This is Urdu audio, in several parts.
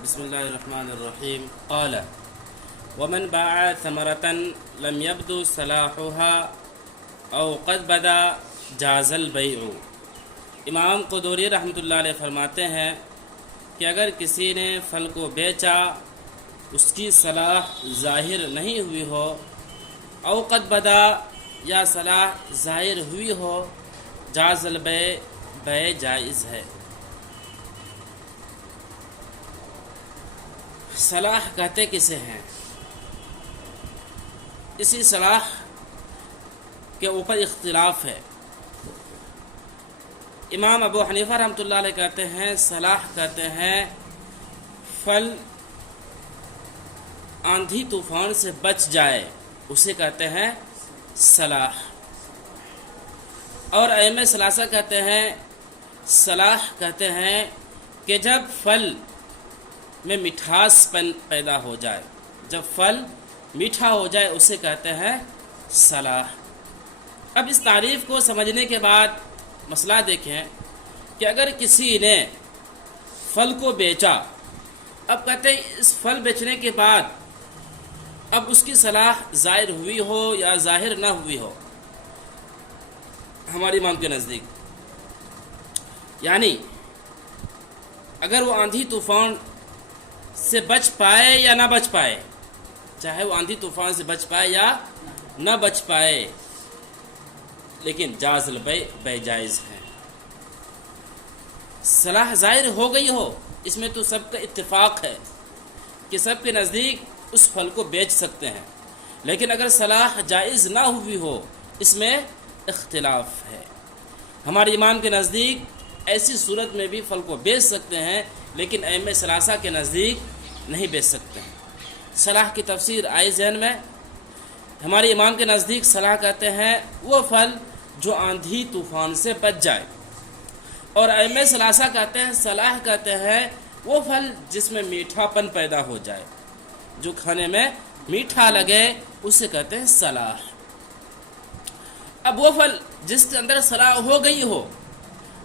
بسم الله الرحمن الرحيم. قال ومن باع ثمرة لم يبدو صلاحها او قد بدا جاز البيع. امام قدوری رحمۃ اللہ علیہ فرماتے ہیں کہ اگر کسی نے پھل کو بیچا اس کی صلاح ظاہر نہیں ہوئی ہو، او قد بدا یا صلاح ظاہر ہوئی ہو، جاز البیع، بیع جائز ہے. صلاح کہتے کسے ہیں؟ اسی صلاح کے اوپر اختلاف ہے. امام ابو حنیفہ رحمۃ اللہ علیہ کہتے ہیں صلاح کہتے ہیں پھل آندھی طوفان سے بچ جائے، اسے کہتے ہیں صلاح. اور ائمہ ثلاثہ کہتے ہیں صلاح کہتے ہیں کہ جب پھل میں مٹھاس پن پیدا ہو جائے، جب پھل میٹھا ہو جائے اسے کہتے ہیں صلاح. اب اس تعریف کو سمجھنے کے بعد مسئلہ دیکھیں کہ اگر کسی نے پھل کو بیچا، اب کہتے ہیں اس پھل بیچنے کے بعد اب اس کی صلاح ظاہر ہوئی ہو یا ظاہر نہ ہوئی ہو ہمارے امام کے نزدیک، یعنی اگر وہ آندھی طوفان سے بچ پائے یا نہ بچ پائے، چاہے وہ آندھی طوفان سے بچ پائے یا نہ بچ پائے، لیکن جاز البیع، بیع جائز ہے. صلاح ظاہر ہو گئی ہو، اس میں تو سب کا اتفاق ہے کہ سب کے نزدیک اس پھل کو بیچ سکتے ہیں، لیکن اگر صلاح جائز نہ ہوئی ہو اس میں اختلاف ہے. ہمارے امام کے نزدیک ایسی صورت میں بھی پھل کو بیچ سکتے ہیں، لیکن ائمہ ثلاثہ کے نزدیک نہیں بیچ سکتے ہیں. صلاح کی تفسیر آئی ذہن میں. ہمارے امام کے نزدیک صلاح کہتے ہیں وہ پھل جو آندھی طوفان سے بچ جائے، اور ائمہ ثلاثہ کہتے ہیں صلاح کہتے ہیں وہ پھل جس میں میٹھا پن پیدا ہو جائے، جو کھانے میں میٹھا لگے، اسے کہتے ہیں صلاح. اب وہ پھل جس کے اندر صلاح ہو گئی ہو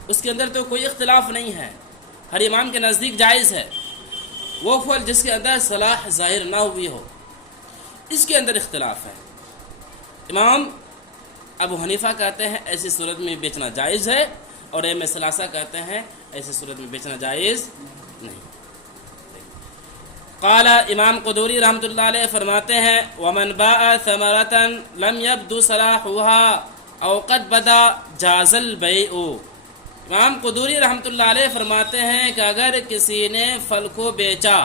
اس کے اندر تو کوئی اختلاف نہیں ہے، ہر امام کے نزدیک جائز ہے. وہ پھل جس کے اندر صلاح ظاہر نہ ہوئی ہو اس کے اندر اختلاف ہے. امام ابو حنیفہ کہتے ہیں ایسی صورت میں بیچنا جائز ہے، اور ائمہ ثلاثہ کہتے ہیں ایسی صورت میں بیچنا جائز نہیں. قال امام قدوری رحمۃ اللہ علیہ فرماتے ہیں ومن باع ثمرة لم يبدو صلاحها او قد بدا جاز البيع. امام قدوری رحمۃ اللہ علیہ فرماتے ہیں کہ اگر کسی نے پھل کو بیچا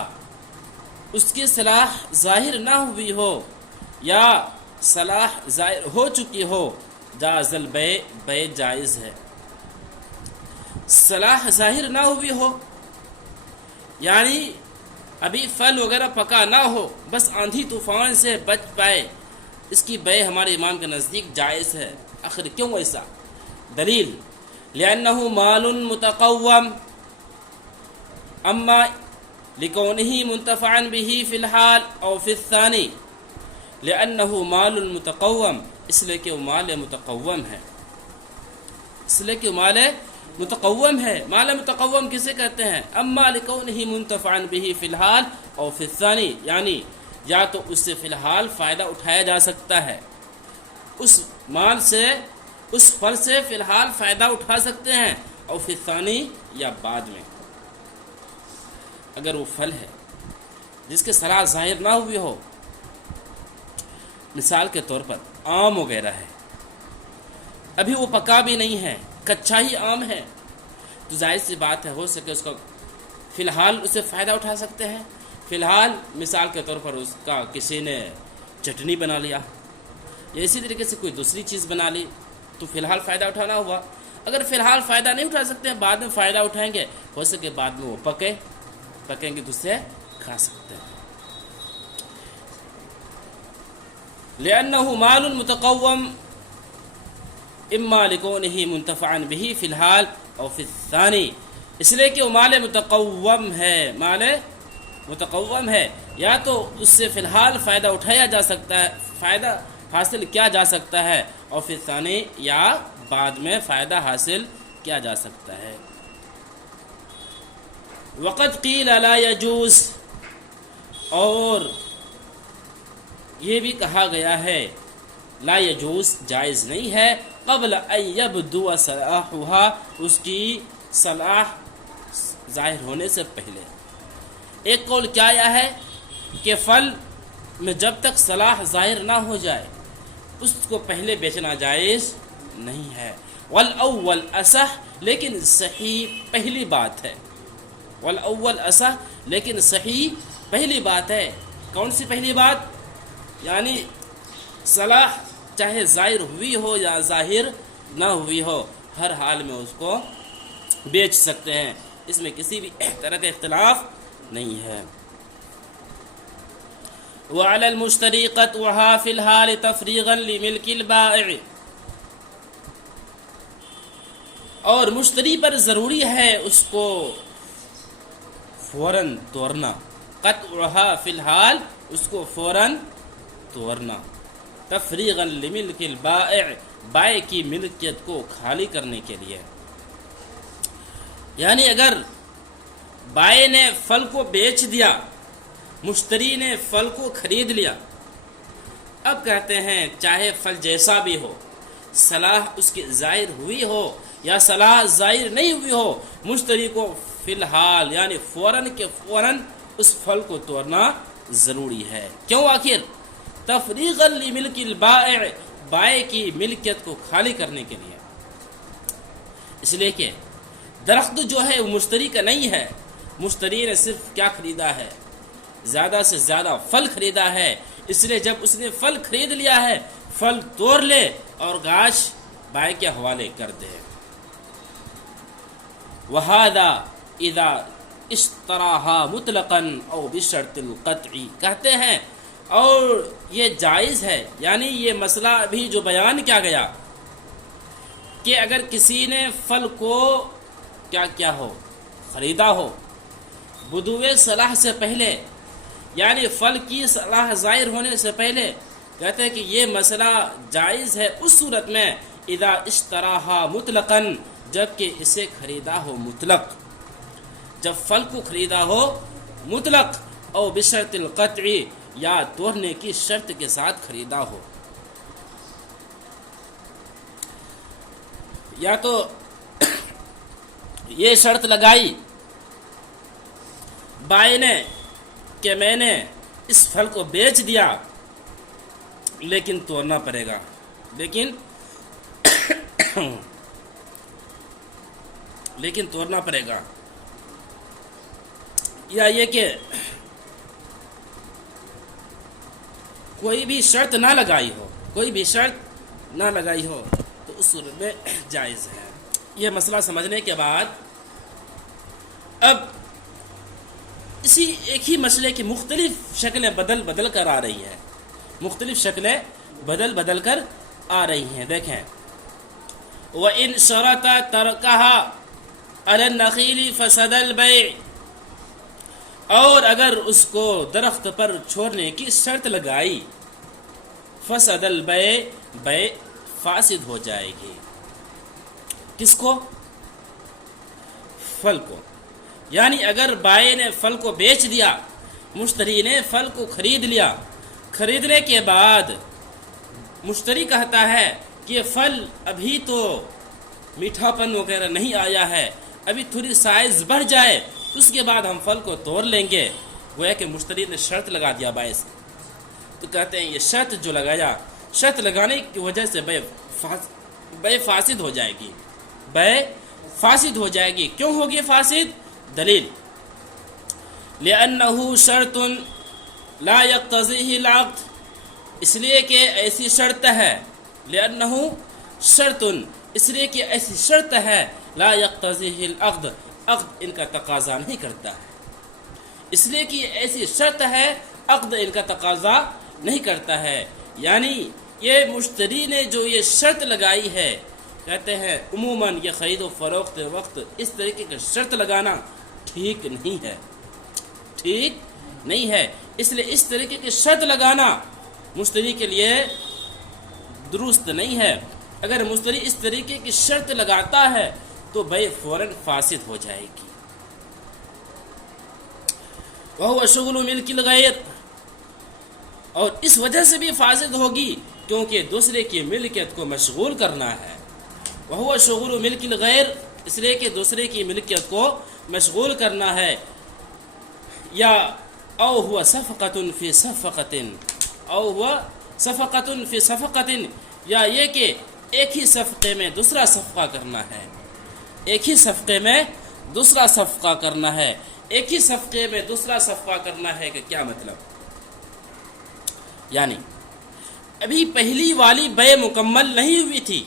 اس کی صلاح ظاہر نہ ہوئی ہو یا صلاح ظاہر ہو چکی ہو، جاز البیع، بیع جائز ہے. صلاح ظاہر نہ ہوئی ہو یعنی ابھی پھل وغیرہ پکا نہ ہو، بس آندھی طوفان سے بچ پائے، اس کی بیع ہمارے امام کے نزدیک جائز ہے. آخر کیوں ایسا؟ دلیل لأنه مال متقوم اما لكونه منتفعا به في الحال او في الثاني. لأنه مال متقوم، اس لیے کہ وہ مال متقوم ہے، اس لیے کہ وہ مال متقوم ہے. مال متقوم کسے کہتے ہیں؟ اما لكونه منتفعا به في الحال او في الثاني، یعنی یا تو اس سے فی الحال فائدہ اٹھایا جا سکتا ہے، اس مال سے، اس پھل سے فی الحال فائدہ اٹھا سکتے ہیں، اور فی الثانی، یا بعد میں. اگر وہ پھل ہے جس کے صلاح ظاہر نہ ہوئی ہو، مثال کے طور پر آم وغیرہ ہے، ابھی وہ پکا بھی نہیں ہے، کچا ہی آم ہے، تو ظاہر سی بات ہے ہو سکے اس کو فی الحال اسے فائدہ اٹھا سکتے ہیں. فی الحال مثال کے طور پر اس کا کسی نے چٹنی بنا لیا یا اسی طریقے سے کوئی دوسری چیز بنا لی، تو فی الحال فائدہ اٹھانا ہوا. اگر فی الحال فائدہ نہیں اٹھا سکتے ہیں، بعد میں فائدہ اٹھائیں گے، ہو سکے بعد میں وہ پکیں گے تو اسے کھا سکتے ہیں. لأنه مال متقوم اما لكونه منتفعا به في الحال او في الثاني، اس لیے کہ وہ مال متقوم ہے، مال متقوم ہے، یا تو اس سے فی الحال فائدہ اٹھایا جا سکتا ہے، فائدہ حاصل کیا جا سکتا ہے، اور فی الثانی، یا بعد میں فائدہ حاصل کیا جا سکتا ہے. وقد قیل لا یجوز، اور یہ بھی کہا گیا ہے لا یجوز جائز نہیں ہے، قبل ان یبدو صلاحها، اس کی صلاح ظاہر ہونے سے پہلے۔ ایک قول کیا آیا ہے کہ پھل میں جب تک صلاح ظاہر نہ ہو جائے اس کو پہلے بیچنا جائز نہیں ہے۔ والاول اصح، لیکن صحیح پہلی بات ہے۔ والاول اصح، لیکن صحیح پہلی بات ہے۔ کون سی پہلی بات؟ یعنی صلاح چاہے ظاہر ہوئی ہو یا ظاہر نہ ہوئی ہو، ہر حال میں اس کو بیچ سکتے ہیں، اس میں کسی بھی طرح کا اختلاف نہیں ہے۔ وعلى المشتري قطعها في الحال تفریغا لملك البائع، اور مشتری پر ضروری ہے اس کو فوراً توڑنا، قطعها فی الحال، اس کو فوراً توڑنا، تفریغا لملك البائع، بائع کی ملکیت کو خالی کرنے کے لیے۔ یعنی اگر بائع نے پھل کو بیچ دیا، مشتری نے پھل کو خرید لیا، اب کہتے ہیں چاہے پھل جیسا بھی ہو، صلاح اس کی ظاہر ہوئی ہو یا صلاح ظاہر نہیں ہوئی ہو، مشتری کو فی الحال یعنی فوراً کے فوراً اس پھل کو توڑنا ضروری ہے۔ کیوں؟ آخر تفریغا لملک البائع، بائع کی ملکیت کو خالی کرنے کے لیے، اس لیے کہ درخت جو ہے وہ مشتری کا نہیں ہے، مشتری نے صرف کیا خریدا ہے؟ زیادہ سے زیادہ پھل خریدا ہے، اس لیے جب اس نے پھل خرید لیا ہے، پھل توڑ لے اور گاچھ بائع کے حوالے کر دے۔ وَهَذَا إِذَا اشْتَرَاهَا مُطْلَقًا أَوْ بِشَرْطِ الْقَطْعِ، کہتے ہیں اور یہ جائز ہے، یعنی یہ مسئلہ ابھی جو بیان کیا گیا کہ اگر کسی نے پھل کو کیا ہو خریدا ہو بدوء صلاح سے پہلے، یعنی پھل کی صلاح ظاہر ہونے سے پہلے، کہتے ہیں کہ یہ مسئلہ جائز ہے اس صورت میں اذا اشتراها مطلقاً، جب کہ اسے خریدا ہو مطلق، جب پھل کو خریدا ہو مطلق، او بشرط القطع، یا توڑنے کی شرط کے ساتھ خریدا ہو، یا تو یہ شرط لگائی بائع نے کہ میں نے اس پھل کو بیچ دیا لیکن توڑنا پڑے گا، لیکن توڑنا پڑے گا، یا یہ کہ کوئی بھی شرط نہ لگائی ہو، کوئی بھی شرط نہ لگائی ہو، تو اس صورت میں جائز ہے۔ یہ مسئلہ سمجھنے کے بعد اب اسی ایک ہی مسئلے کی مختلف شکلیں بدل کر آ رہی ہیں، مختلف شکلیں بدل کر آ رہی ہیں۔ دیکھیں، وَإِن شَرَطَ تَرْكَهَا عَلَى النَّخِيلِ فَسَدَ الْبَيْعِ، اور اگر اس کو درخت پر چھوڑنے کی شرط لگائی، فَسَدَ الْبَيْعِ، بیع فاسد ہو جائے گی۔ کس کو؟ پھل کو۔ یعنی اگر بائع نے پھل کو بیچ دیا، مشتری نے پھل کو خرید لیا، خریدنے کے بعد مشتری کہتا ہے کہ یہ پھل ابھی تو میٹھا پن وغیرہ نہیں آیا ہے، ابھی تھوڑی سائز بڑھ جائے اس کے بعد ہم پھل کو توڑ لیں گے، گویا کہ مشتری نے شرط لگا دیا بائع سے، تو کہتے ہیں یہ شرط جو لگایا، شرط لگانے کی وجہ سے بیع فاسد ہو جائے گی، بیع فاسد ہو جائے گی۔ کیوں ہوگی فاسد؟ دلیل، لأنه شرط لا يقتضيه العقد، اس لیے کہ ایسی شرط ہے، لأنه شرط، اس لیے کہ ایسی شرط ہے، لا يقتضيه العقد، عقد ان کا تقاضا نہیں کرتا ہے، اس لیے کہ ایسی شرط ہے عقد ان کا تقاضا نہیں کرتا ہے۔ یعنی یہ مشتری نے جو یہ شرط لگائی ہے، کہتے ہیں عموماً یہ خرید و فروخت وقت اس طریقے کی شرط لگانا ٹھیک نہیں ہے، ٹھیک نہیں ہے، اس لیے اس طریقے کی شرط لگانا مشتری کے لیے درست نہیں ہے۔ اگر مشتری اس طریقے کی شرط لگاتا ہے تو بیع فوراً فاسد ہو جائے گی۔ وہو شغل ملک الغیر، اور اس وجہ سے بھی فاسد ہوگی کیونکہ دوسرے کی ملکیت کو مشغول کرنا ہے. وہو شغل ملک الغیر، اس لیے کہ دوسرے کی ملکیت کو مشغول کرنا ہے. یا او ہوا صفقۃ فی صفقۃ، او ہوا صفقۃ فی صفقۃ، یا یہ کہ ایک ہی صفقے میں دوسرا صفقہ کرنا ہے. ایک ہی صفقے میں دوسرا صفقہ کرنا ہے. ایک ہی صفقے میں دوسرا صفقہ کرنا ہے کہ کیا مطلب؟ یعنی ابھی پہلی والی بے مکمل نہیں ہوئی تھی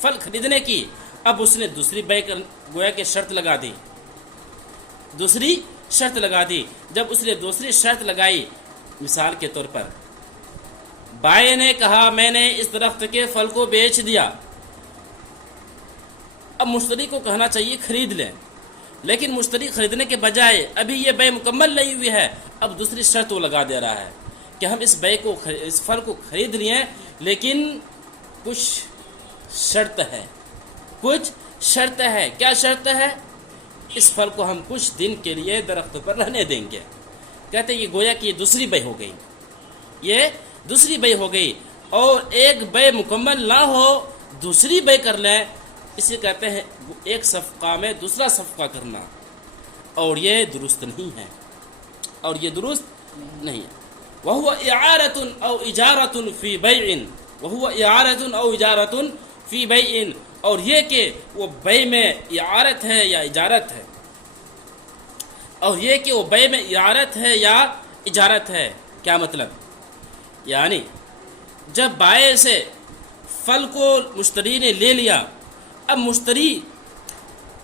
پھل خریدنے کی، اب اس نے دوسری بے گویا کہ شرط لگا دی، دوسری شرط لگا دی. جب اس نے دوسری شرط لگائی، مثال کے طور پر بائیں نے کہا میں نے اس درخت کے پھل کو بیچ دیا، اب مشتری کو کہنا چاہیے خرید لیں، لیکن مشتری خریدنے کے بجائے ابھی یہ بے مکمل نہیں ہوئی ہے، اب دوسری شرط وہ لگا دے رہا ہے کہ ہم اس پھل کو خرید لیے، لیکن کچھ شرط ہے. کچھ شرط ہے. کیا شرط ہے؟ اس پھل کو ہم کچھ دن کے لیے درخت پر رہنے دیں گے. کہتے ہیں یہ گویا کہ یہ دوسری بے ہو گئی، یہ دوسری بے ہو گئی. اور ایک بے مکمل نہ ہو دوسری بے کر لیں، اسے کہتے ہیں ایک صفقہ میں دوسرا صفقہ کرنا، اور یہ درست نہیں ہے، اور یہ درست نہیں ہے. وہو اعارۃ او اجارۃ فی بیع، وہو اعارۃ او اجارۃ فی بیع، اور یہ کہ وہ بیع میں اعارت ہے یا اجارت ہے، اور یہ کہ وہ بیع میں اعارت ہے یا اجارت ہے. کیا مطلب؟ یعنی جب بائع سے پھل کو مشتری نے لے لیا، اب مشتری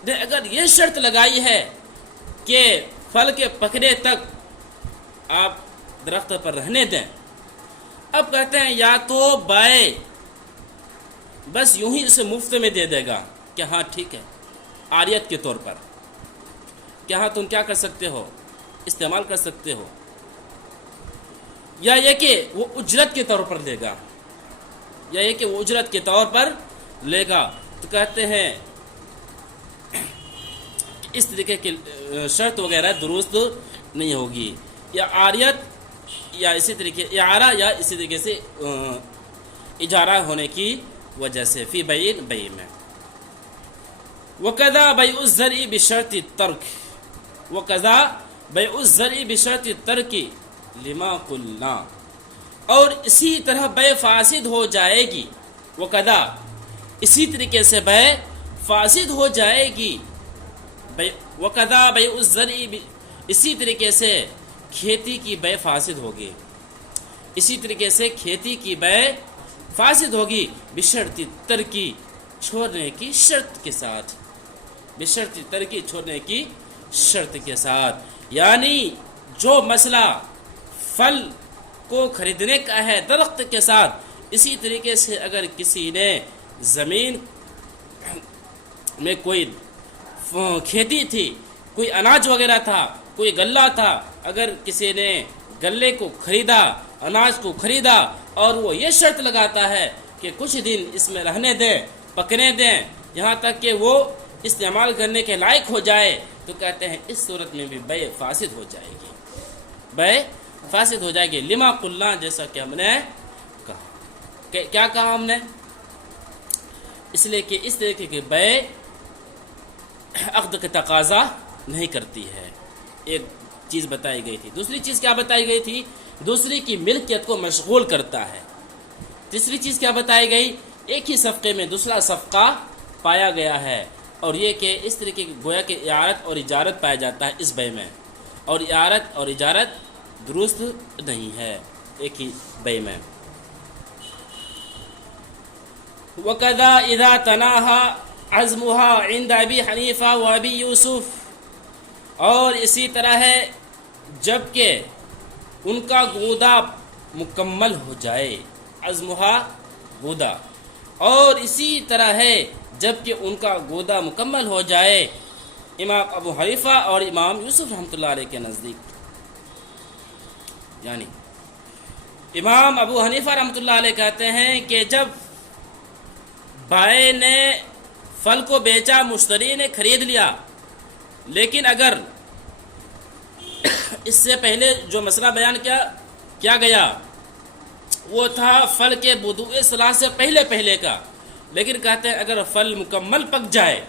نے اگر یہ شرط لگائی ہے کہ پھل کے پکنے تک آپ درخت پر رہنے دیں، اب کہتے ہیں یا تو بائع بس یوں ہی اسے مفت میں دے دے گا کہ ہاں ٹھیک ہے عاریت کے طور پر، کہ ہاں تم کیا کر سکتے ہو، استعمال کر سکتے ہو، یا یہ کہ وہ اجرت کے طور پر لے گا، یا یہ کہ وہ اجرت کے طور پر لے گا. تو کہتے ہیں کہ اس طریقے کی شرط وغیرہ درست نہیں ہوگی. یا عاریت یا اسی طریقے اعارہ یا اسی طریقے سے اجارہ ہونے کی وجہ سے فی بیع بیع میں. وَقَضَى بَيْعُ الزَّرْعِ بِشَرْطِ التَّرْكِ، وَقَضَى بَيْعُ الزَّرْعِ بِشَرْطِ التَّرْكِ لِمَا قُلْنَا، اور اسی طرح بیع فاسد ہو جائے گی. وَقَضَى، اسی طریقے سے بیع فاسد ہو جائے گی. وَقَضَى بَيْعُ الزَّرْعِ، اسی طریقے سے کھیتی کی بیع فاسد ہوگی، اسی طریقے سے کھیتی کی بیع فاسد ہوگی. بشرط ترکی، چھوڑنے کی شرط کے ساتھ، بشرط ترکی، چھوڑنے کی شرط کے ساتھ. یعنی جو مسئلہ پھل کو خریدنے کا ہے درخت کے ساتھ، اسی طریقے سے اگر کسی نے زمین میں کوئی کھیتی تھی، کوئی اناج وغیرہ تھا، کوئی غلہ تھا، اگر کسی نے غلے کو خریدا، اناج کو خریدا، اور وہ یہ شرط لگاتا ہے کہ کچھ دن اس میں رہنے دیں، پکنے دیں، یہاں تک کہ وہ استعمال کرنے کے لائق ہو جائے، تو کہتے ہیں اس صورت میں بھی بیع فاسد ہو جائے گی، بیع فاسد ہو جائے گی. لما قلنا، جیسا کہ ہم نے کہا. کیا کہا ہم نے؟ اس لیے کہ اس طریقے کی بیع عقد کا تقاضا نہیں کرتی ہے. ایک چیز بتائی گئی تھی. دوسری چیز کیا بتائی گئی تھی؟ دوسری کی ملکیت کو مشغول کرتا ہے. تیسری چیز کیا بتائی گئی؟ ایک ہی صفقے میں دوسرا صفقہ پایا گیا ہے، اور یہ کہ اس طریقے کی گویا کہ اعارت اور اجارت پایا جاتا ہے اس بیع میں، اور اعارت اور اجارت درست نہیں ہے ایک ہی بیع میں. وَقَضَى إِذَا تَنَاهَا عَزْمُهَا عِنْدَ أَبِي حَنِيفَةَ وَأَبِي يُوسُف، اور اسی طرح ہے جب کہ ان کا گودا مکمل ہو جائے، عزمہا گودا، اور اسی طرح ہے جب کہ ان کا گودا مکمل ہو جائے امام ابو حنیفہ اور امام یوسف رحمۃ اللہ علیہ کے نزدیک. یعنی امام ابو حنیفہ رحمۃ اللہ علیہ کہتے ہیں کہ جب بائع نے پھل کو بیچا، مشتری نے خرید لیا، لیکن اگر اس سے پہلے جو مسئلہ بیان کیا گیا وہ تھا پھل کے بدوء صلاح سے پہلے کا، لیکن کہتے ہیں اگر پھل مکمل پک جائے،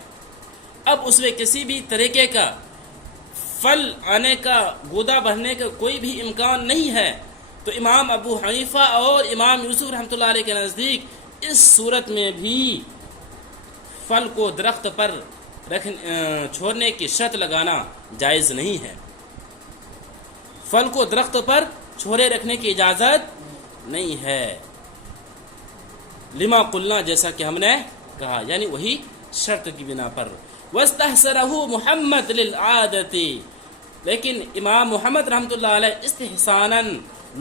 اب اس میں کسی بھی طریقے کا پھل آنے کا، گودا بھرنے کا کوئی بھی امکان نہیں ہے، تو امام ابو حنیفہ اور امام یوسف رحمۃ اللہ علیہ کے نزدیک اس صورت میں بھی پھل کو درخت پر چھوڑنے کی شرط لگانا جائز نہیں ہے۔ پھل کو درخت پر چھوڑے رکھنے کی اجازت نہیں ہے، لما قلنا جیسا کہ ہم نے کہا، یعنی وہی شرط کی بنا پر۔ وَاسْتَحْسَرَهُ محمد لِلْعَادَةِ، لیکن امام محمد رحمۃ اللہ علیہ استحساناً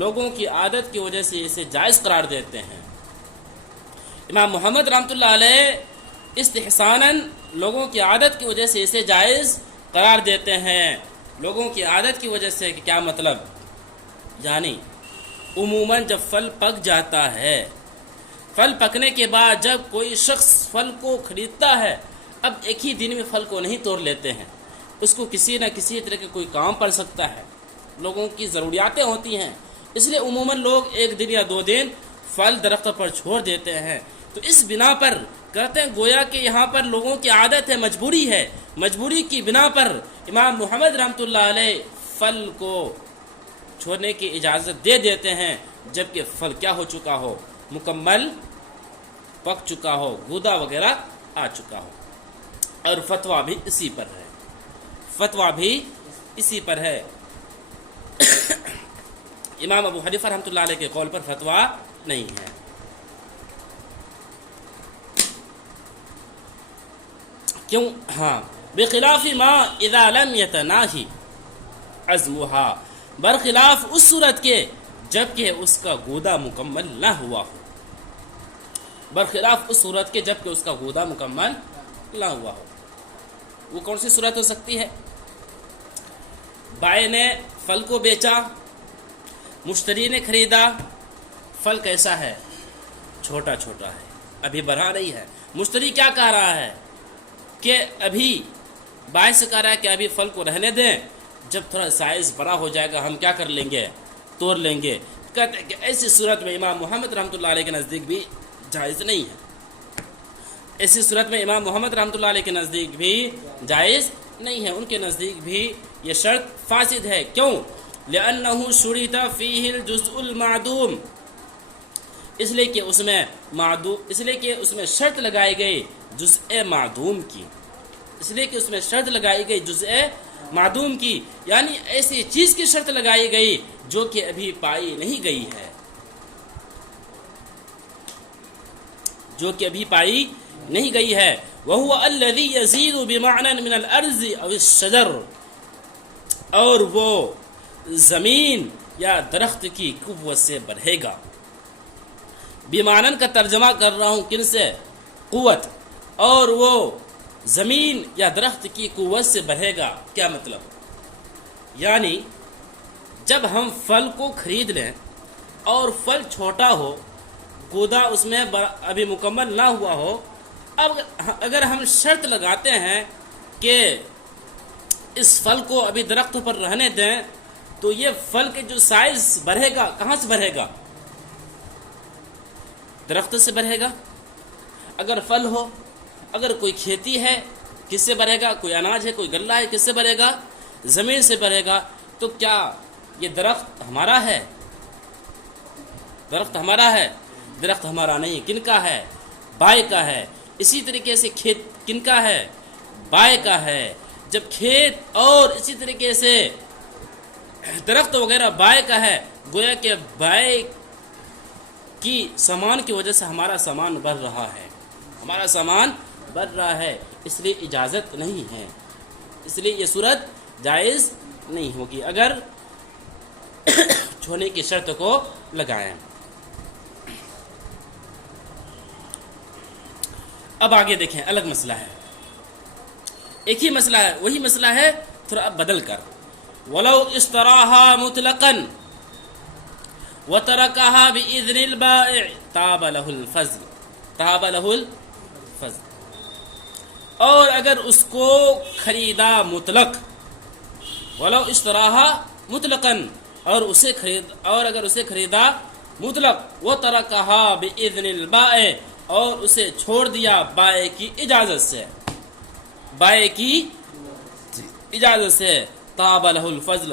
لوگوں کی عادت کی وجہ سے اسے جائز قرار دیتے ہیں۔ امام محمد رحمۃ اللہ علیہ استحساناً لوگوں کی عادت کی وجہ سے اسے جائز قرار دیتے ہیں۔ لوگوں کی عادت کی وجہ سے کیا مطلب؟ یعنی عموماً جب پھل پک جاتا ہے، پھل پکنے کے بعد جب کوئی شخص پھل کو خریدتا ہے، اب ایک ہی دن میں پھل کو نہیں توڑ لیتے ہیں، اس کو کسی نہ کسی طرح کا کوئی کام پڑ سکتا ہے، لوگوں کی ضروریاتیں ہوتی ہیں، اس لیے عموماً لوگ ایک دن یا 2 دن پھل درخت پر چھوڑ دیتے ہیں۔ تو اس بنا پر کہتے ہیں گویا کہ یہاں پر لوگوں کی عادت ہے، مجبوری ہے، مجبوری کی بنا پر امام محمد رحمۃ اللہ علیہ پھل کو چھوڑنے کی اجازت دے دیتے ہیں، جبکہ پھل کیا ہو چکا ہو، مکمل پک چکا ہو، گودا وغیرہ آ چکا ہو۔ اور فتویٰ بھی اسی پر ہے، فتویٰ بھی اسی پر ہے۔ امام ابو حنیفہ رحمۃ اللہ علیہ کے قول پر فتویٰ نہیں ہے۔ کیوں؟ ہاں، بخلاف ما اذا لم يتناہی عزمها، برخلاف اس صورت کے جبکہ اس کا گودا مکمل نہ ہوا ہو، برخلاف اس صورت کے جبکہ اس کا گودا مکمل نہ ہوا ہو۔ وہ کون سی صورت ہو سکتی ہے؟ بائع نے پھل کو بیچا، مشتری نے خریدا، پھل کیسا ہے؟ چھوٹا چھوٹا ہے، ابھی بڑھا نہیں ہے۔ مشتری کیا کہہ رہا ہے کہ ابھی بائع سے کہہ رہا ہے کہ ابھی پھل کو رہنے دیں، جب تھوڑا سائز بڑا ہو جائے گا ہم کیا کر لیں گے، توڑ لیں گے۔ کہتے ہیں کہ ایسی صورت میں امام محمد رحمۃ اللہ علیہ کے نزدیک بھی جائز نہیں ہے، ایسی صورت میں امام محمد رحمۃ اللہ علیہ کے نزدیک بھی جائز نہیں ہے، ان کے نزدیک بھی یہ شرط فاسد ہے۔ کیوں؟ لأنه شرط فيه الجزء المعدوم، اس لیے کہ اس میں شرط لگائی گئی جزء معدوم کی، اس لیے کہ اس میں شرط لگائی گئی جزء معدوم کی، یعنی ایسی چیز کی شرط لگائی گئی جو کہ ابھی پائی نہیں گئی ہے، جو کہ ابھی پائی نہیں گئی ہے۔ وَهُوَ الَّذِي يَزِيدُ بِمَعْنًا مِنَ الْأَرْضِ أَوِ الشَّجَرِ، اور وہ زمین یا درخت کی قوت سے بڑھے گا۔ بیمانن کا ترجمہ کر رہا ہوں کن سے؟ قوت، اور وہ زمین یا درخت کی قوت سے بڑھے گا، کیا مطلب؟ یعنی جب ہم پھل کو خرید لیں اور پھل چھوٹا ہو، گودا اس میں ابھی مکمل نہ ہوا ہو، اب اگر ہم شرط لگاتے ہیں کہ اس پھل کو ابھی درخت پر رہنے دیں، تو یہ پھل کے جو سائز بڑھے گا کہاں سے بڑھے گا؟ درخت سے بڑھے گا۔ اگر پھل ہو، اگر کوئی کھیتی ہے، کس سے بڑھے گا؟ کوئی اناج ہے، کوئی غلہ ہے، کس سے بڑھے گا؟ زمین سے بڑھے گا۔ تو کیا یہ درخت ہمارا ہے؟ درخت ہمارا ہے؟ درخت ہمارا نہیں، کن کا ہے؟ بائع کا ہے۔ اسی طریقے سے کھیت کن کا ہے؟ بائع کا ہے۔ جب کھیت اور اسی طریقے سے درخت وغیرہ بائع کا ہے، گویا کہ بائع کی سامان کی وجہ سے ہمارا سامان بڑھ رہا ہے، ہمارا سامان بڑھ رہا ہے، اس لیے اجازت نہیں ہے، اس لیے یہ صورت جائز نہیں ہوگی اگر چھونے کی شرط کو لگائیں۔ اب آگے دیکھیں، الگ مسئلہ ہے، ایک ہی مسئلہ ہے، وہی مسئلہ ہے تھوڑا اب بدل کر۔ وَلَوْ اشْتَرَاهَا مُطْلَقًا وَتَرَكَهَا بِإِذْنِ الْبَائِعِ تَابَ لَهُ الْفَضْلُ، اور اگر اس کو خریدا مطلق، وَلَوْ اشْتَرَاهَا مطلقاً اور اگر اسے خریدا مطلق وہ ترکہا باذن البائع اور اسے چھوڑ دیا بائع کی اجازت سے، بائع کی اجازت سے، طاب لہ الفضل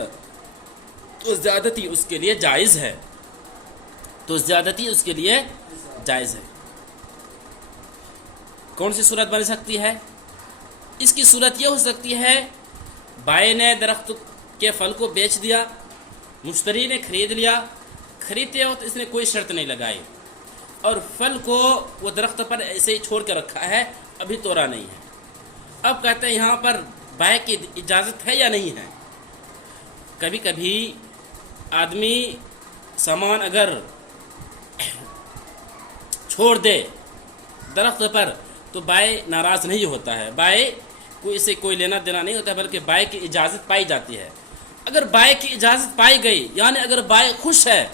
تو زیادتی اس کے لیے جائز ہے، تو زیادتی اس کے لیے جائز ہے۔ کون سی صورت بن سکتی ہے؟ اس کی صورت یہ ہو سکتی ہے بائع نے درخت کے پھل کو بیچ دیا، مشتری نے خرید لیا، خریدتے وقت اس نے کوئی شرط نہیں لگائی اور پھل کو وہ درخت پر ایسے ہی چھوڑ کے رکھا ہے، ابھی توڑا نہیں ہے۔ اب کہتے ہیں یہاں پر بائع کی اجازت ہے یا نہیں ہے؟ کبھی کبھی آدمی سامان اگر چھوڑ دے درخت پر تو بائع ناراض نہیں ہوتا ہے، بائع کو اسے کوئی لینا دینا نہیں ہوتا ہے، بلکہ بائع کی اجازت پائی جاتی ہے۔ اگر بائع کی اجازت پائی گئی، یعنی اگر بائع خوش ہے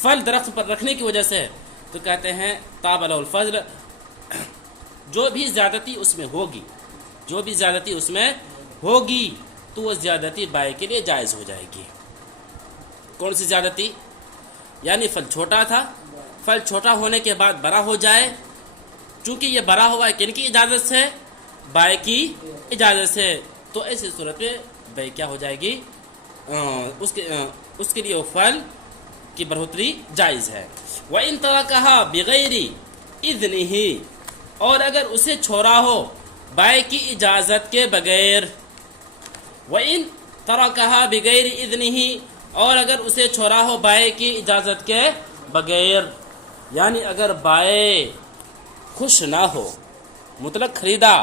پھل درخت پر رکھنے کی وجہ سے، تو کہتے ہیں طاب لہ الفضل، جو بھی زیادتی اس میں ہوگی، جو بھی زیادتی اس میں ہوگی تو وہ زیادتی بائع کے لیے جائز ہو جائے گی۔ کون سی زیادتی؟ یعنی پھل چھوٹا تھا، پھل چھوٹا ہونے کے بعد بڑا ہو جائے، چونکہ یہ بڑا ہوا ہے کن کی اجازت سے؟ بائع کی اجازت سے، تو ایسی صورت میں بائع کیا ہو جائے گی؟ اس کے لیے وہ پھل کی بڑھوتری جائز ہے۔ وَإِن تَرَكَهَا بِغَيْرِ إِذْنِهِ اور اگر اسے چھوڑا ہو بائع کی اجازت کے بغیر، وَإِن تَرَكَهَا بِغَيْرِ إِذْنِهِ اور اگر اسے چھوڑا ہو بائع کی اجازت کے بغیر، یعنی اگر بائع خوش نہ ہو، مطلق خریدا،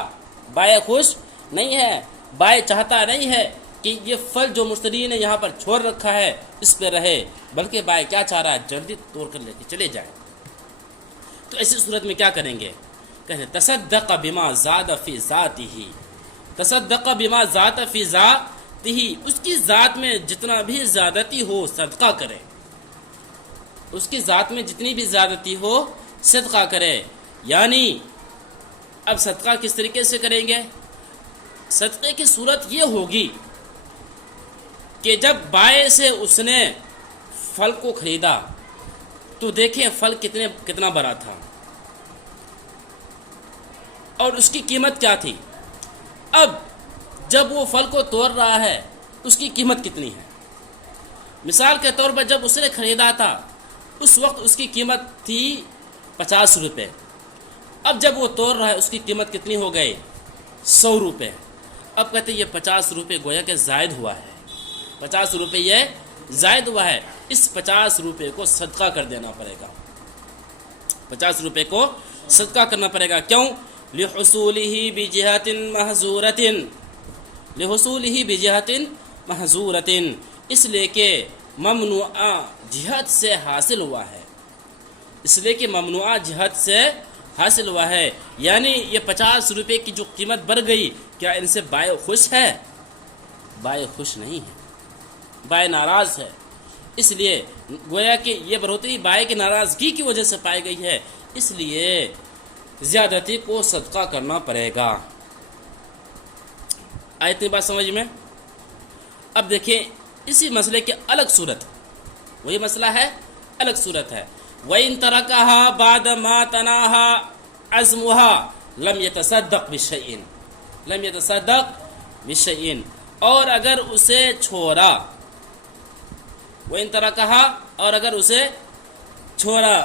بائع خوش نہیں ہے، بائع چاہتا نہیں ہے کہ یہ پھل جو مشتری نے یہاں پر چھوڑ رکھا ہے اس پہ رہے، بلکہ بائع کیا چاہ رہا ہے؟ جلدی توڑ کر لے کے چلے جائے، تو ایسی صورت میں کیا کریں گے؟ کہتے ہیں تصدق بما زاد فی ذاتہ، تصدق بما زاد فی ذاتہ، اس کی ذات میں جتنا بھی زیادتی ہو صدقہ کرے، اس کی ذات میں جتنی بھی زیادتی ہو صدقہ کرے۔ یعنی اب صدقہ کس طریقے سے کریں گے؟ صدقے کی صورت یہ ہوگی کہ جب بائع سے اس نے پھل کو خریدا تو دیکھیں پھل کتنا بڑا تھا اور اس کی قیمت کیا تھی۔ اب جب وہ پھل کو توڑ رہا ہے اس کی قیمت کتنی ہے؟ مثال کے طور پر جب اس نے خریدا تھا اس وقت اس کی قیمت تھی 50 روپے، اب جب وہ توڑ رہا ہے اس کی قیمت کتنی ہو گئی؟ 100 روپے۔ اب کہتے ہیں یہ 50 روپے گویا کہ زائد ہوا ہے، 50 روپے یہ زائد ہوا ہے، اس 50 روپے کو صدقہ کر دینا پڑے گا، 50 روپے کو صدقہ کرنا پڑے گا۔ کیوں؟ لِحُصُولِهِ بِجِهَةٍ مَحْظُورَةٍ، لِحُصُولِهِ بِجِهَةٍ مَحْظُورَةٍ، اس لیے کہ ممنوعہ جہت سے حاصل ہوا ہے، اس لیے کہ ممنوعہ جہت سے حاصل ہوا ہے۔ یعنی یہ 50 روپے کی جو قیمت بڑھ گئی، کیا ان سے بائع خوش ہے؟ بائع خوش نہیں ہے، بائع ناراض ہے، اس لیے گویا کہ یہ بڑھوتری بائع کی ناراضگی کی وجہ سے پائی گئی ہے، اس لیے زیادتی کو صدقہ کرنا پڑے گا۔ آئی اتنی بات سمجھ میں؟ اب دیکھیں اسی مسئلے کی الگ صورت، وہی مسئلہ ہے الگ صورت ہے۔ وَإِن تَرَكَهَا بَعْدَ مَا تَنَاهَا عَزْمُهَا لَمْ يَتَصَدَّقْ بِشَيْءٍ، لَمْ يَتَصَدَّقْ بِشَيْءٍ اور اگر اسے چھوڑا، وَإِن تَرَكَهَا اور اگر اسے چھوڑا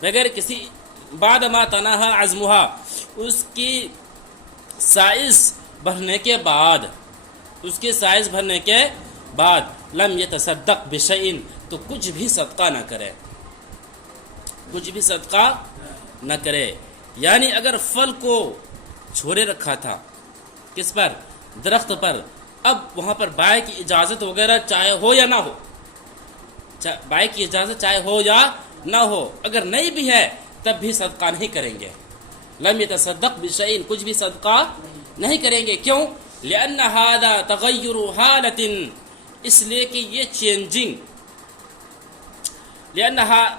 بغیر کسی، بعد ما تناہا عزمها اس کی سائز بھرنے کے بعد، اس کی سائز بھرنے کے بعد، لم يتصدق بشیء تو کچھ بھی صدقہ نہ کرے، کچھ بھی صدقہ نہ کرے۔ یعنی اگر پھل کو چھوڑے رکھا تھا کس پر؟ درخت پر، اب وہاں پر بائع کی اجازت وغیرہ چاہے ہو یا نہ ہو، بائع کی اجازت چاہے ہو یا نہ ہو، اگر نہیں بھی ہے تب بھی صدقہ نہیں کریں گے، لم يتصدق بشیء کچھ بھی صدقہ نہیں کریں گے۔ کیوں؟ لأن هذا تغیر حالت، اس لیے کہ یہ چینجنگ،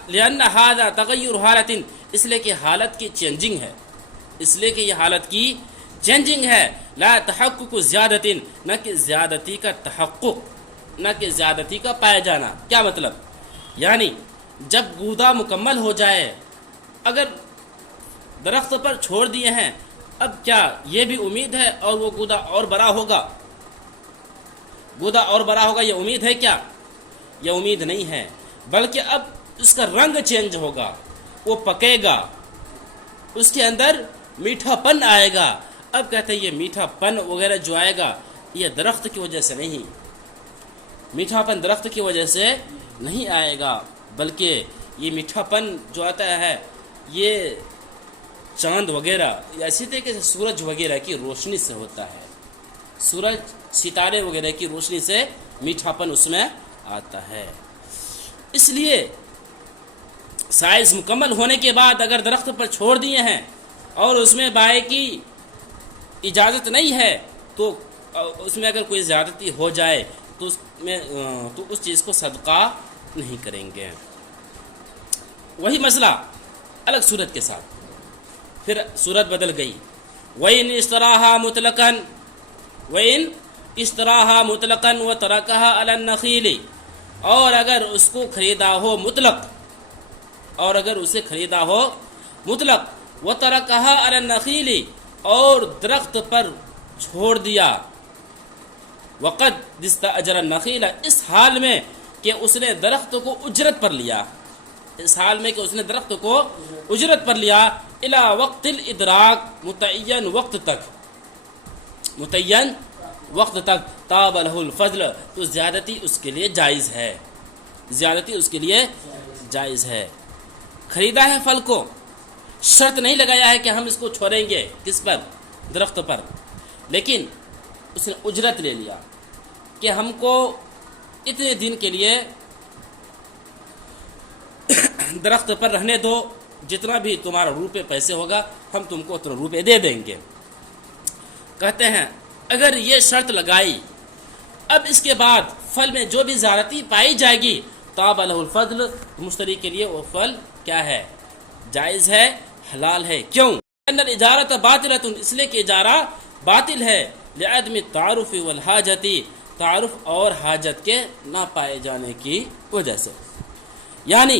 لأن هذا تغیر حالت، اس لیے کہ حالت کی چینجنگ ہے، اس لیے کہ یہ حالت کی چینجنگ ہے، لا تحقق زیادت، نہ کہ زیادتی کا تحقق، نہ کہ زیادتی کا پایا جانا۔ کیا مطلب؟ یعنی جب گودا مکمل ہو جائے، اگر درخت پر چھوڑ دیے ہیں، اب کیا یہ بھی امید ہے اور وہ گودا اور بڑا ہوگا؟ گودا اور بڑا ہوگا یہ امید ہے کیا؟ یہ امید نہیں ہے، بلکہ اب اس کا رنگ چینج ہوگا، وہ پکے گا، اس کے اندر میٹھا پن آئے گا۔ اب کہتے ہیں یہ میٹھا پن وغیرہ جو آئے گا یہ درخت کی وجہ سے نہیں، میٹھا پن درخت کی وجہ سے نہیں آئے گا، بلکہ یہ میٹھا پن جو آتا ہے یہ چاند وغیرہ یا اسی طریقے سے سورج وغیرہ کی روشنی سے ہوتا ہے۔ سورج، ستارے وغیرہ کی روشنی سے میٹھا پن اس میں آتا ہے۔ اس لیے سائز مکمل ہونے کے بعد اگر درخت پر چھوڑ دیے ہیں اور اس میں بائے کی اجازت نہیں ہے تو اس میں اگر کوئی زیادتی ہو جائے تو اس چیز کو صدقہ نہیں کریں گے۔ وہی مسئلہ الگ صورت کے ساتھ، پھر صورت بدل گئی۔ وَإِنْ اشْتَرَاهَا مُطْلَقًا وَتَرَكَهَا عَلَى النَّخِيلِ، اور اگر اس کو خریدا ہو مطلق، اور اگر اسے خریدا ہو مطلق، وَتَرَكَهَا عَلَى النَّخِيلِ، اور درخت پر چھوڑ دیا، وَقَدْ اسْتَأْجَرَ النَّخِيلَ، اس حال میں کہ اس نے درخت کو اجرت پر لیا، اس حال میں کہ اس نے درخت کو اجرت پر لیا، الی وقت الادراک، متعین وقت تک، متعین وقت تک، تاب لہ الفضل، تو زیادتی اس کے لیے جائز ہے، زیادتی اس کے لیے جائز ہے۔ خریدا ہے پھل کو، شرط نہیں لگایا ہے کہ ہم اس کو چھوڑیں گے، کس پر؟ درخت پر، لیکن اس نے اجرت لے لیا کہ ہم کو اتنے دن کے لیے درخت پر رہنے دو، جتنا بھی تمہارا روپے پیسے ہوگا ہم تم کو اتنا روپے دے دیں گے۔ کہتے ہیں اگر یہ شرط لگائی، اب اس کے بعد پھل میں جو بھی زیادتی پائی جائے گی، طاب لہ الفضل، مشتری کے لیے وہ پھل کیا ہے؟ جائز ہے، حلال ہے۔ کیوں؟ ان الاجارۃ باطلۃ، اس لیے کہ اجارہ باطل ہے، لعدم التعارف والحاجۃ، تعارف اور حاجت کے نہ پائے جانے کی وجہ سے۔ یعنی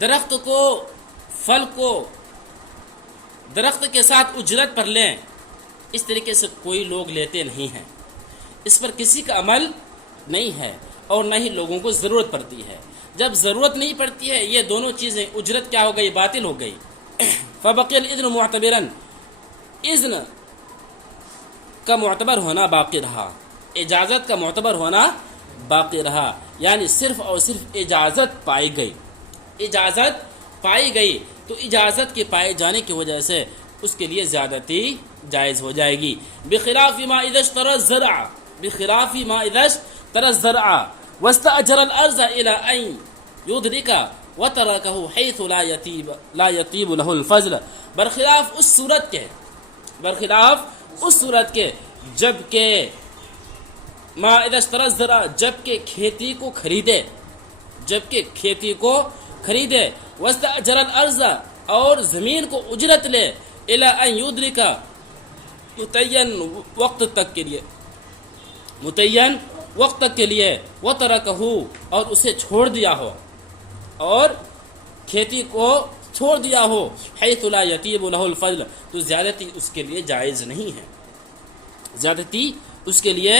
درخت کو، پھل کو درخت کے ساتھ اجرت پر لیں، اس طریقے سے کوئی لوگ لیتے نہیں ہیں، اس پر کسی کا عمل نہیں ہے اور نہ ہی لوگوں کو ضرورت پڑتی ہے۔ جب ضرورت نہیں پڑتی ہے، یہ دونوں چیزیں، اجرت کیا ہو گئی؟ باطل ہو گئی۔ فبقی الاذن معتبرا، اذن کا معتبر ہونا باقی رہا، اجازت کا معتبر ہونا باقی رہا، یعنی صرف اور صرف اجازت پائی گئی، اجازت پائی گئی تو اجازت کے پائے جانے کی وجہ سے اس کے لیے زیادتی جائز ہو جائے گی۔ بخلاف ما اذا اشترى الزرع، بخلاف ما اذا اشترى الزرع واستأجر الارض الى ان يدرك وتركه حيث لا يطيب له الفضل، برخلاف اس صورت کے، برخلاف اس صورت کے جب کہ ما اذا اشترى الزرع، جب کہ کھیتی کو خریدے، جب کہ کھیتی کو خریدے، واستأجر الارض، اور زمین کو اجرت لے، الی ان یدرک، متعین وقت تک کے لیے، متعین وقت تک کے لیے، وترکہ، اور اسے چھوڑ دیا ہو، اور کھیتی کو چھوڑ دیا ہو، حیث لا یطیب لہ الفضل، تو زیادتی اس کے لیے جائز نہیں ہے، زیادتی اس کے لیے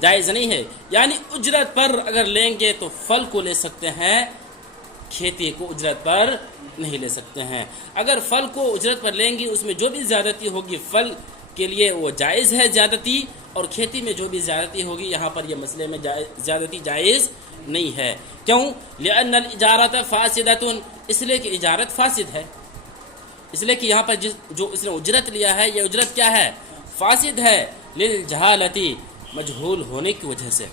جائز نہیں ہے۔ یعنی اجرت پر اگر لیں گے تو پھل کو لے سکتے ہیں، کھیتی کو اجرت پر نہیں لے سکتے ہیں۔ اگر پھل کو اجرت پر لیں گے، اس میں جو بھی زیادتی ہوگی پھل کے لیے وہ جائز ہے زیادتی، اور کھیتی میں جو بھی زیادتی ہوگی یہاں پر یہ مسئلے میں زیادتی جائز نہیں ہے۔ کیوں؟ لأن الاجارۃ فاسدۃ، اس لیے کہ اجارت فاسد ہے، اس لیے کہ یہاں پر جو اس نے اجرت لیا ہے، یہ اجرت کیا ہے؟ فاسد ہے، للجہالتی، مجہول ہونے کی وجہ سے،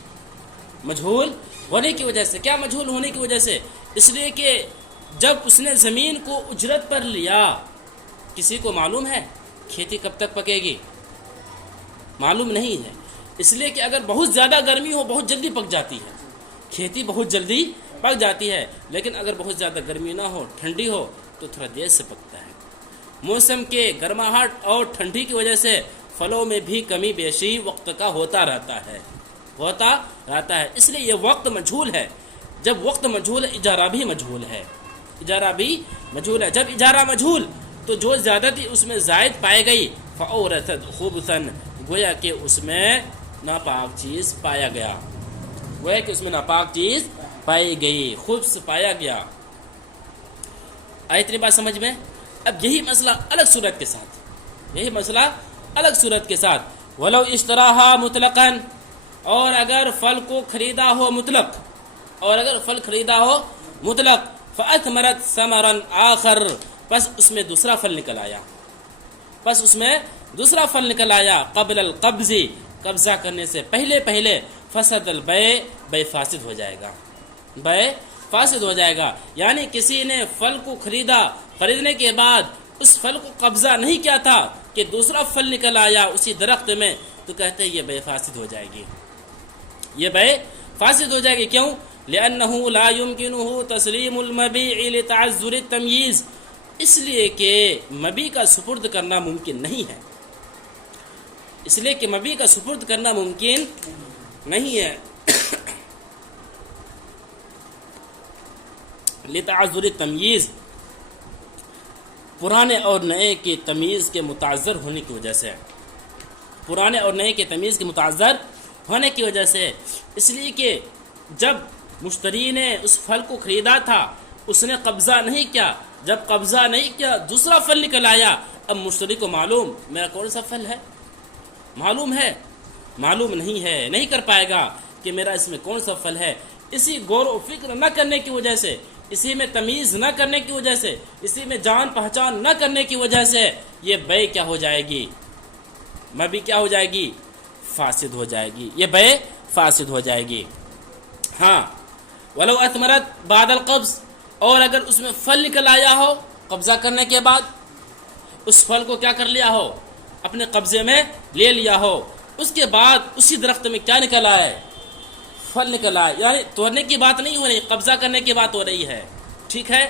مجہول ہونے کی وجہ سے۔ کیا مجہول ہونے کی وجہ سے؟ اس لیے کہ جب اس نے زمین کو اجرت پر لیا، کسی کو معلوم ہے کھیتی کب تک پکے گی؟ معلوم نہیں ہے، اس لیے کہ اگر بہت زیادہ گرمی ہو بہت جلدی پک جاتی ہے، کھیتی بہت جلدی پک جاتی ہے، لیکن اگر بہت زیادہ گرمی نہ ہو، ٹھنڈی ہو تو تھوڑا دیر سے پکتا ہے۔ موسم کے گرماہٹ اور ٹھنڈی کی وجہ سے پھلوں میں بھی کمی بیشی وقت کا ہوتا رہتا ہے، ہوتا رہتا ہے. اس لیے یہ وقت مجھول ہے. جب وقت مجھول ہے اجارہ بھی مجھول ہے. اجارہ بھی مجھول ہے. جب اجارہ مجھول تو جو زیادتی اس میں زائد پائے گئی فَأَوْرَثَتْ خُبْثًا گویا کہ اس میں ناپاک چیز پایا گیا. گویا کہ اس میں ناپاک چیز پائی گئی, خبث پایا گیا. آئی اتنی بات سمجھ میں؟ اب یہی مسئلہ الگ صورت کے ساتھ, یہی مسئلہ الگ صورت کے ساتھ وَلَوْ اشْتَرَاهَا مُطْلَقًا اور اگر پھل کو خریدا ہو مطلق, اور اگر پھل خریدا ہو مطلق فَأَثْمَرَتْ ثَمَرًا آخر پس اس میں دوسرا پھل نکل آیا, پس اس میں دوسرا پھل نکل آیا قبل القبض قبضہ کرنے سے پہلے فسد البیع بیع فاسد ہو جائے گا, بیع فاسد ہو جائے گا. یعنی کسی نے پھل کو خریدا, خریدنے کے بعد اس پھل کو قبضہ نہیں کیا تھا کہ دوسرا پھل نکل آیا اسی درخت میں, تو کہتے ہیں یہ بیع فاسد ہو جائے گی, یہ بیع فاسد ہو جائے گی. کیوں؟ لأنه لا يمكنه تسلیم المبیع لتعذر التمییز اس لیے کہ مبیع کا سپرد کرنا ممکن نہیں ہے, اس لیے کہ مبیع کا سپرد کرنا ممکن نہیں ہے لتعذر التمییز پرانے اور نئے کے تمیز کے متعذر ہونے کی وجہ سے, پرانے اور نئے کے تمیز کے متعذر ہونے کی وجہ سے. اس لیے کہ جب مشتری نے اس پھل کو خریدا تھا اس نے قبضہ نہیں کیا, جب قبضہ نہیں کیا دوسرا پھل نکل آیا, اب مشتری کو معلوم میرا کون سا پھل ہے, معلوم ہے, معلوم نہیں ہے, نہیں کر پائے گا کہ میرا اس میں کون سا پھل ہے. اسی غور و فکر نہ کرنے کی وجہ سے, اسی میں تمیز نہ کرنے کی وجہ سے, اسی میں جان پہچان نہ کرنے کی وجہ سے یہ بیع کیا ہو جائے گی, مبیع کیا ہو جائے گی, فاسد ہو جائے گی, یہ بیع فاسد ہو جائے گی. ہاں ولو اثمرت بعد القبض اور اگر اس میں پھل نکل آیا ہو قبضہ کرنے کے بعد, اس پھل کو کیا کر لیا ہو, اپنے قبضے میں لے لیا ہو, اس کے بعد اسی درخت میں کیا نکل آئے, پھل نکل آئے. یعنی توڑنے کی بات نہیں ہو رہی, قبضہ کرنے کی بات ہو رہی ہے, ٹھیک ہے.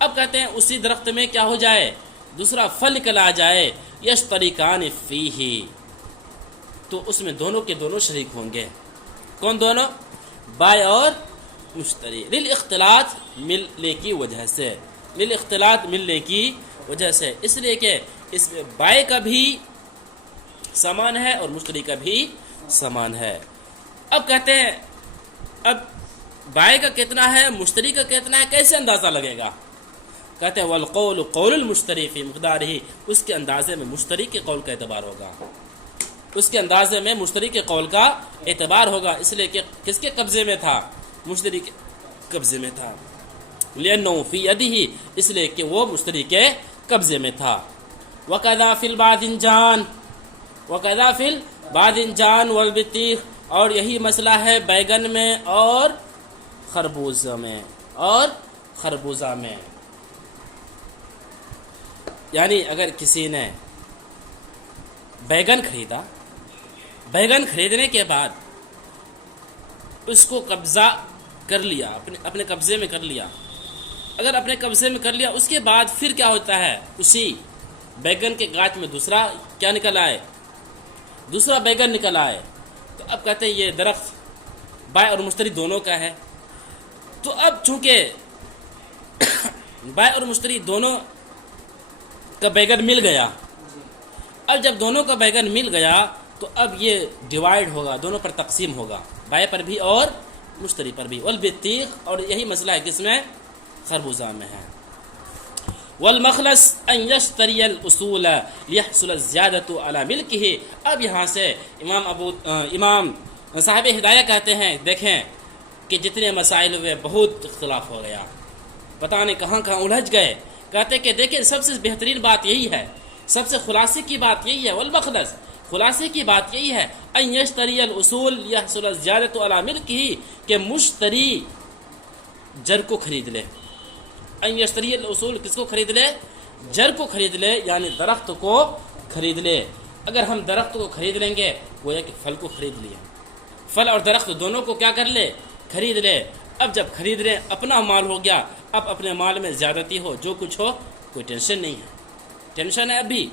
اب کہتے ہیں اسی درخت میں کیا ہو جائے, دوسرا پھل نکل آ جائے. یشترکان فیہ تو اس میں دونوں کے دونوں شریک ہوں گے. کون دونوں؟ بائع اور مشتری. للاختلاط ملنے کی وجہ سے, للاختلاط ملنے کی وجہ سے, اس لیے کہ اس میں بائع کا بھی سامان ہے اور مشتری کا بھی سامان ہے. اب کہتے ہیں اب بائع کا کتنا ہے, مشتری کا کتنا ہے, کیسے اندازہ لگے گا؟ کہتے ہیں والقول قول المشتری فی مقدارہ اس کے اندازے میں مشتری کے قول کا اعتبار ہوگا, اس کے اندازے میں مشتری کے قول کا اعتبار ہوگا. اس لیے کہ کس کے قبضے میں تھا, مشتری کے قبضے میں تھا. لأنه فی یدہ اس لیے کہ وہ مشتری کے قبضے میں تھا. وکذا فی الباذنجان, وکذا فی الباذنجان والبطیخ اور یہی مسئلہ ہے بیگن میں اور خربوزہ میں, اور خربوزہ میں. یعنی اگر کسی نے بیگن خریدا, بیگن خریدنے کے بعد اس کو قبضہ کر لیا, اپنے قبضے میں کر لیا, اگر اپنے قبضے میں کر لیا اس کے بعد پھر کیا ہوتا ہے, اسی بیگن کے گاچھ میں دوسرا کیا نکل آئے, دوسرا بیگن نکل آئے, تو اب کہتے ہیں یہ درخت بائع اور مشتری دونوں کا ہے. تو اب چونکہ بائع اور مشتری دونوں کا بیگن مل گیا, اب جب دونوں کا بیگن مل گیا تو اب یہ ڈیوائیڈ ہوگا, دونوں پر تقسیم ہوگا, بائع پر بھی اور مشتری پر بھی. والبطیخ اور یہی مسئلہ ہے کس میں, خربوزہ میں ہے. والمخلص ان یشتری الاصول لیحصل الزیادۃ علی ملکہ. اب یہاں سے امام صاحب ہدایہ کہتے ہیں دیکھیں کہ جتنے مسائل ہوئے بہت اختلاف ہو گیا, پتہ نہیں کہاں کہاں الجھ گئے. کہتے کہ دیکھیں سب سے بہترین بات یہی ہے, سب سے خلاصے کی بات یہی ہے, والمخلص خلاصے کی بات یہی ہے ان یشتری الاصول لیحصل الزیادۃ علی ملکہ کہ مشتری جر کو خرید لے. ان یشتری الاصول کس کو خرید لے, جر کو خرید لے, یعنی درخت کو خرید لے. اگر ہم درخت کو خرید لیں گے گویا کہ پھل کو خرید لیا, پھل اور درخت دونوں کو کیا کر لے, خرید لے. اب جب خرید لے اپنا مال ہو گیا, اب اپنے مال میں زیادتی ہو جو کچھ ہو کوئی ٹینشن نہیں ہے, ٹینشن ہے ابھی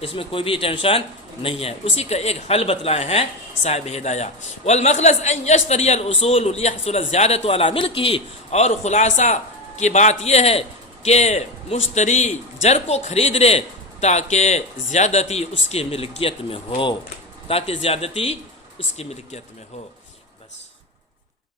اس میں کوئی بھی ٹینشن نہیں ہے. اسی کا ایک حل بتلائے ہیں صاحب ہدایہ. والمخلص ان یشتری الاصول لیحصل الزیادۃ علی ملکہ، اور خلاصہ کی بات یہ ہے کہ مشتری جر کو خرید لے تاکہ زیادتی اس کی ملکیت میں ہو، تاکہ زیادتی اس کی ملکیت میں ہو.